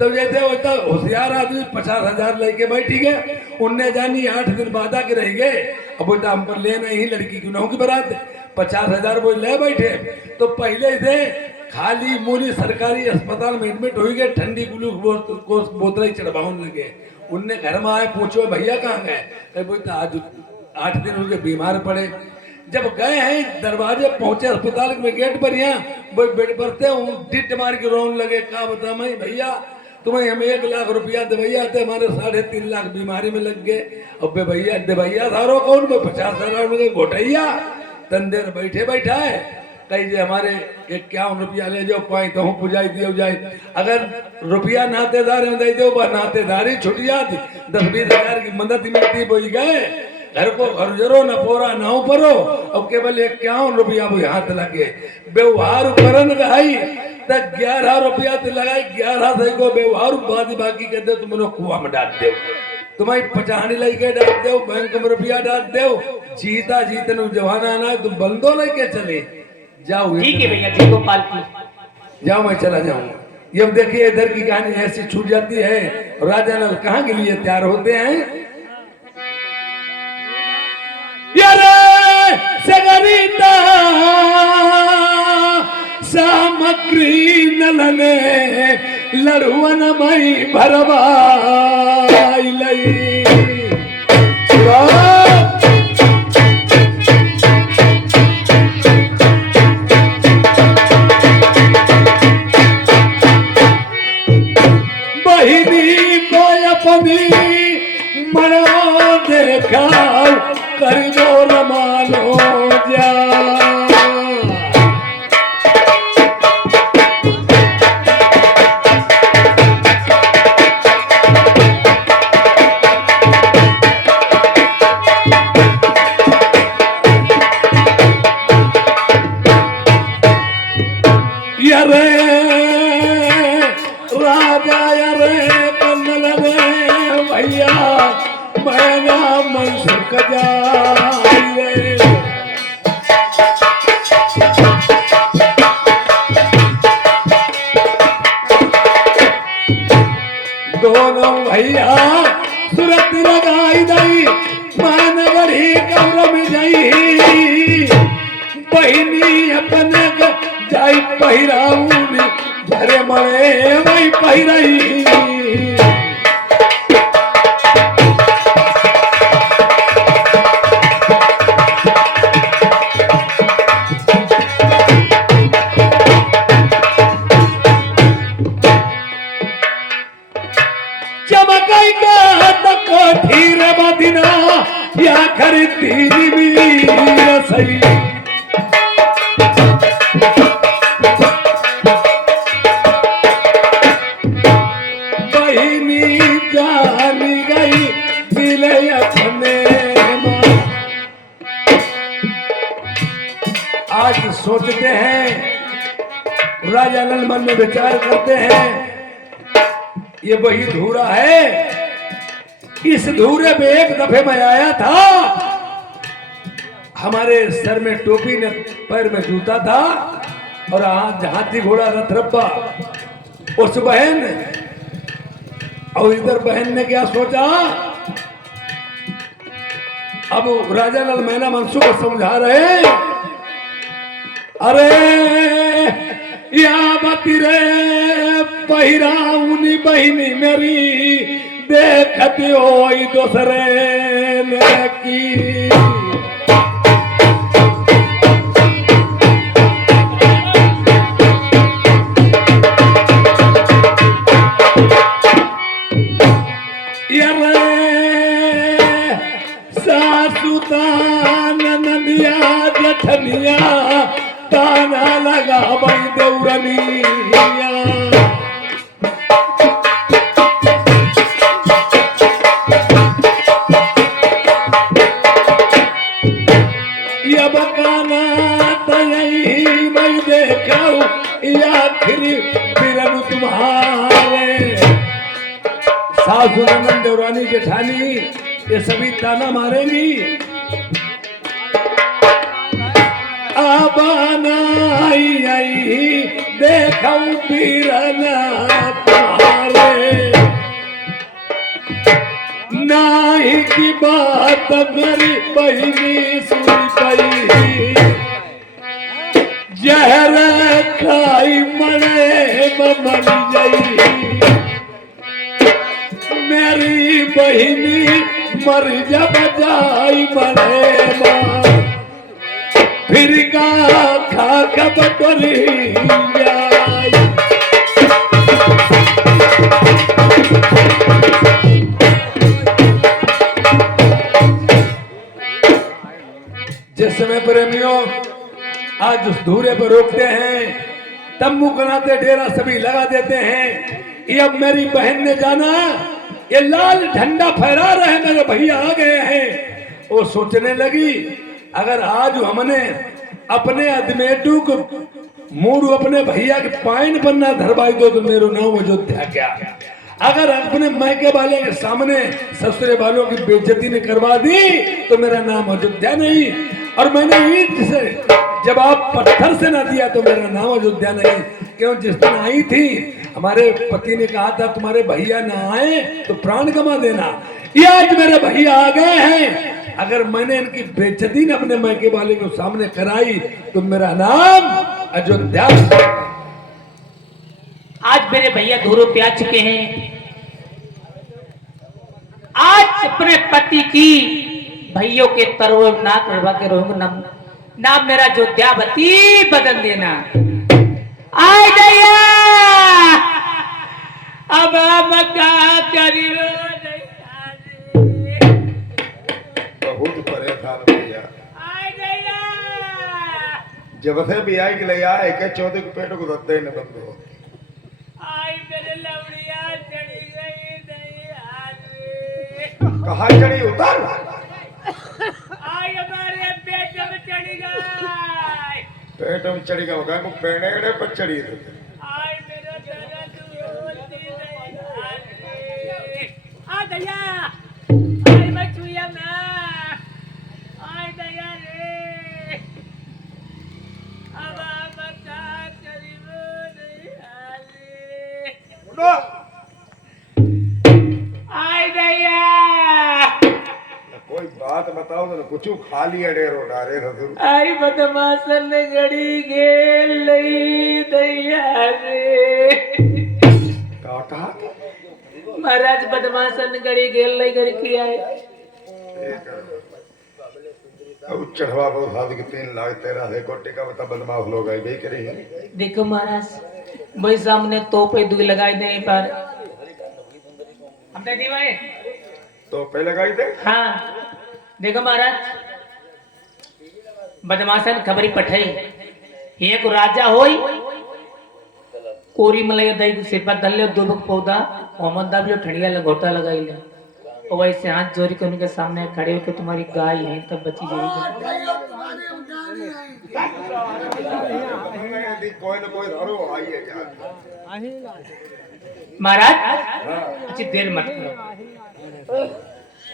तब जैसे होता होशियार आदमी 50,000 लेके बैठी गए उनने जानी 8 दिन बाद आके रह गए अब बोलता हम पर लेना ही लड़की की नौ की बारात 50,000 वो ले बैठे तो पहले से खाली मूली सरकारी अस्पताल में एडमिट हो गए ठंडी ग्लूकोज बोतल चढ़वाने लगे उनने घर में आए पूछो भैया कहाँ गए बोलता आज 8 दिन हो गए बीमार पड़े जब गए हैं दरवाजे पहुंचे अस्पताल में गेट पर यहाँ वो बेड पर थे डिट मार के रोने लगे क्या बता मैं भैया तुम्हें हम 1 लाख रुपया दे थे हमारे 3.5 लाख बीमारी में लग गए अब भैया दे सारो कौन 50,000 घोटैया तंदेर बैठा है कही हमारे 51 रुपया ले जाओ पाई तो हूँ पुजाई दियो जाए अगर रुपया नातेदार में दे दो नातेदारी छुट जाती 10-20 हजार की मदद मिलती बोई गए घर को घर जरो न पोरा न परो अब केवल 51 रुपया वो हाथ लगे व्यवहार करन गई तो 11 रुपया तो लगाई 11 से को व्यवहार बाकी कहते तुम लोग कुआ में डाल दो तुम्हारी पचानी लेके डाल दो बैंक में रुपया डाल दो जीता जीतन जवाना ना तुम बंदो लेके चले जाओ ठीक है भैया जी गोपाल की जाओ मैं चला जाऊंगा ये देखिए इधर की कहानी ऐसी छूट जाती है राजा लोग कहाँ के लिए तैयार होते हैं सगरीता सामग्री नलने लड़ुवन मई भरवाई लई बहिनी को अपनी मना देखा कर दो रमानो जा यरे राजा यरे कन्नल रे भैया मैना मनसुख जाए दोनों भैया सूरत लगाई दई मानगढ़ी कब्र में जाई बहिनी अपने जाई पहिराऊ घरे मरे वही पहिराई आखिर तीन वीर सही बहिनी जान गई मिले अपने माँ। आज सोचते हैं, राजा नल मन में विचार करते हैं, ये वही धूरा है, इस धूरे पे एक दफे मैं आया था, हमारे सर में टोपी ने पैर में जूता था और हाथी घोड़ा रथ रब्बा। उस बहन और इधर बहन ने क्या सोचा, अब राजा नल मैना मनसू को समझा रहे, अरे या बती रे पहिराउनी बहिनी मेरी देखती हो दूसरे ने की। नंदिया जठनिया ताना लगा बई दौरनिया। ये बकाना तयही मैं देखाऊ आखिरी बिरनु तुम्हारे। सासु नंदन देवरानी जेठानी ये सभी ताना मारेंगी, आबाना आई देखऊ पीरना तुम्हारे। नाही की बात मेरी बहिनी सुन पई, जहर खाई मरे मर जाई। मेरी बहिनी मर जब जाई मरे माँ, फिर का खा कबटोरी जाई। जिस समय प्रेमियों आज उस धूरे पर रोकते हैं, तंबू बनाते डेरा सभी लगा देते हैं, ये अब मेरी बहन ने जाना, ये लाल झंडा फहरा रहे मेरे भैया आ गए हैं। वो सोचने लगी, अगर आज हमने अपने अदमेटू को मूड अपने भैया के पाइन पर ना धरवाई दो तो मेरा नाम अयोध्या क्या। अगर अपने मैके वाले के सामने ससुरे वालों की बेइज्जती ने करवा दी तो मेरा नाम अयोध्या नहीं। और मैंने ईंट से जवाब पत्थर से ना दिया तो मेरा नाम अयोध्या नहीं। क्यों, जिस दिन आई थी हमारे पति ने कहा था तुम्हारे भैया ना आए तो प्राण गंवा देना। ये आज मेरे भैया आ गए हैं, अगर मैंने इनकी बेइज्जती न अपने मैके वाले को सामने कराई तो मेरा नाम अयोध्या। आज मेरे भैया धूरों पे आ चुके हैं। आज अपने पति की भैयों के तरव ना करवा के रहूंगा, नाम मेरा अयोध्यावती बदल देना। आय दैया अब हम क्या करियो, बहुत परेशान भैया। आय दैया जब से भी आई कि ले आए के चौथे को पेट को दत्ते न बंदो। आय मेरे लवड़िया चढ़ी गई दैया रे। कहाँ चढ़ी, उतर। आय हमारे पेट में चढ़ी गई। पेट में चढ़ी गया होगा, को पेड़े पर चढ़ी थी। आय मेरा दर्द होती दैया रे। आ दैया आय मैं छुया ना। आय दैया रे अब हम क्या करियो दैया रे। उठो। आय दैया कोई बात बताओ तो कुछ खा लिया डेरो डारे ससुर। आई बदमाशन गड़ी गेल लई दैया रे। कहा महाराज बदमाशन गड़ी गेल लई गड़ी की आए। अब चढ़वा बहुत हाथ के 3 लाख 13 है कोटी का बता बदमाश लोग आई गई करी है। देखो महाराज भाई सामने तो पे दुई लगाई दे पर हमने दी भाई तो पहले लगाई थे। हाँ देखो महाराज, बदमाशन खबरी पठाई एक राजा होई कोरी मलय दई सिर पर दल्ले दुबक पौधा मोहम्मद दाबियो ठंडिया लगोटा लगाई ले और वैसे हाथ जोड़ी के उनके सामने खड़े होकर तुम्हारी गाय है तब बची जाएगी। कोई ना कोई धरो आइए जा। महाराज अच्छी देर मत करो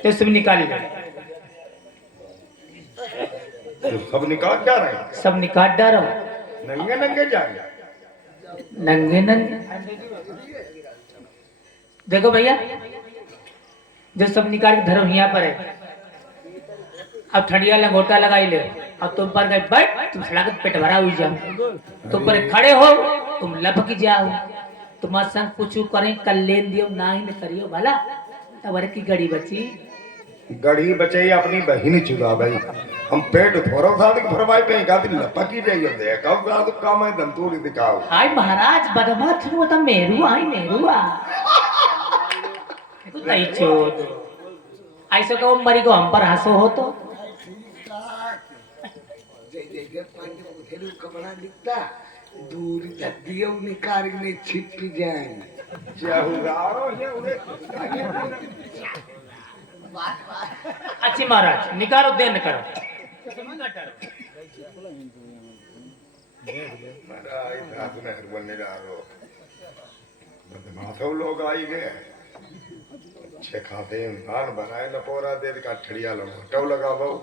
तो सब निकाल लो। तो सब निकाल जा रहे हैं, सब निकाल डालो नंगे नंगे जाएंगे। नंगे नंगे। देखो भैया जो सब निकाल के धरो यहाँ पर है। अब ठंडिया लंगोटा लगाई ले। अब तुम पर गए बैठ तुम सड़क पे पेट भरा हुई जाओ। तुम पर खड़े हो तुम लपक जाओ। तुम्हारे संग कुछ करें कल लेन दियो ना ही न करियो भला तब की गड़ी बची। गढ़ी बचाई अपनी बहिनी चुदा भाई। हम पेट थोड़ा साथ के फरमाई पे गाती लपकी जाइए दे कब रात काम है दंतूरी दिखाओ। हाय महाराज बदमाश वो तो मेरुआ ही मेरुआ तो नहीं छोड़ ऐसे कहो मरी को हम पर हंसो हो तो कपड़ा दिखता दूर दियो निकाल के छिप जाए। अच्छी महाराज निकालो देन करो। बदमाशों लोग आई गए अच्छे खाते इंसान बनाए न पोरा देर का ठड़िया लगा लगा बहु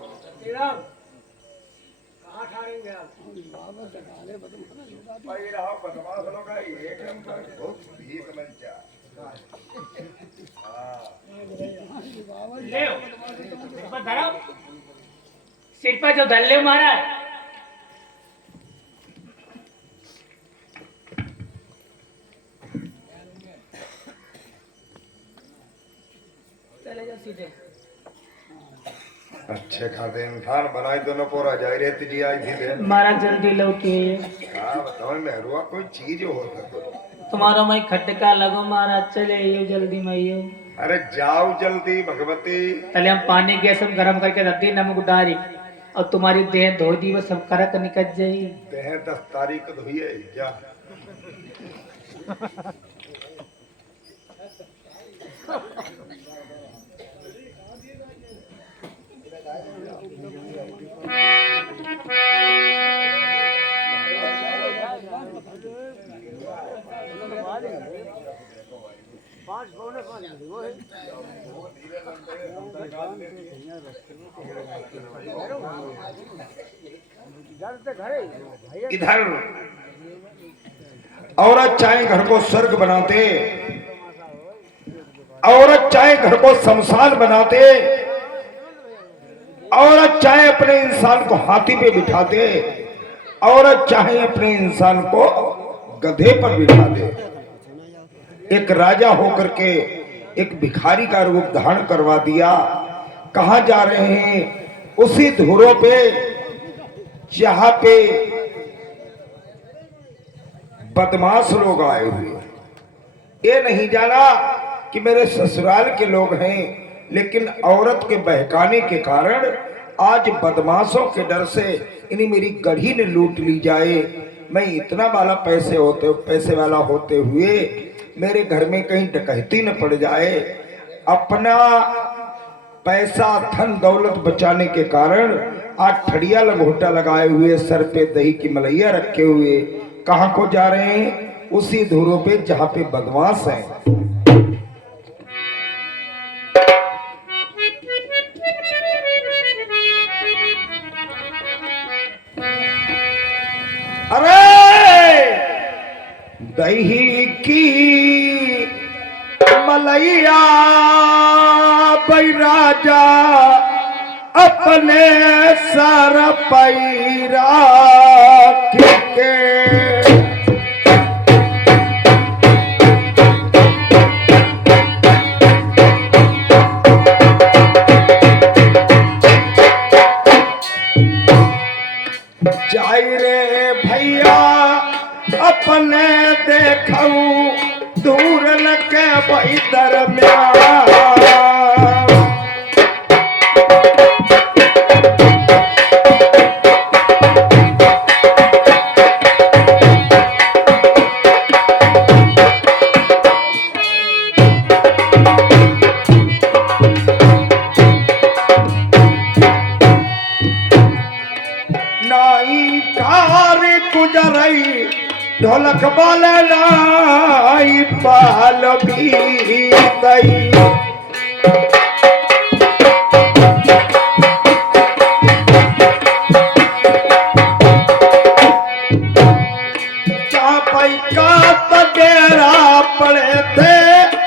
भाई रहा बदमाश लोग आई एक नंबर बहुत भीख मंचा। ले धरो सिर पर जो धल ले महाराज। चले जाओ सीधे। अच्छे खाते इंसान बनाए दोनों पोरा जाई रहती जी आई थी दे महाराज जल्दी लौटे। हाँ बताओ मेहरुआ कोई चीज हो सके तुम्हारा मैं खटका लगो महाराज चले यो जल्दी मैं यो। अरे जाओ जल्दी भगवती। पहले हम पानी गैस हम गरम करके रख दी नमक डारी और तुम्हारी देह धो दी वो सब करक निकल जाई। देह 10 तारीख को धोइए जा। इधर औरत चाहे घर को स्वर्ग बनाते, औरत चाहे घर को शमशान बनाते, औरत चाहे अपने इंसान को हाथी पे बिठाते, औरत चाहे अपने इंसान को गधे पर बिठा दे। एक राजा होकर के एक भिखारी का रूप धारण करवा दिया। कहां जा रहे हैं? उसी धुरों पे जहां पे बदमाश लोग आए हुए। ये नहीं जाना कि मेरे ससुराल के लोग हैं, लेकिन औरत के बहकाने के कारण आज बदमाशों के डर से इन्हीं मेरी गढ़ी ने लूट ली जाए। मैं इतना वाला पैसे वाला होते हुए मेरे घर में कहीं डकैती न पड़ जाए। अपना पैसा धन दौलत बचाने के कारण आज ठड़िया लंगोटा लगाए हुए, सर पे दही की मलैया रखे हुए कहां को जा रहे हैं? उसी धुरों पे जहां पे बदमाश हैं। अरे दही की मलैया बैराजा अपने सर पैरा के जाई रे भैया अपने देखऊ दूर लगे भाई दरमियान। ढोलक बोले लाई पाल भी तई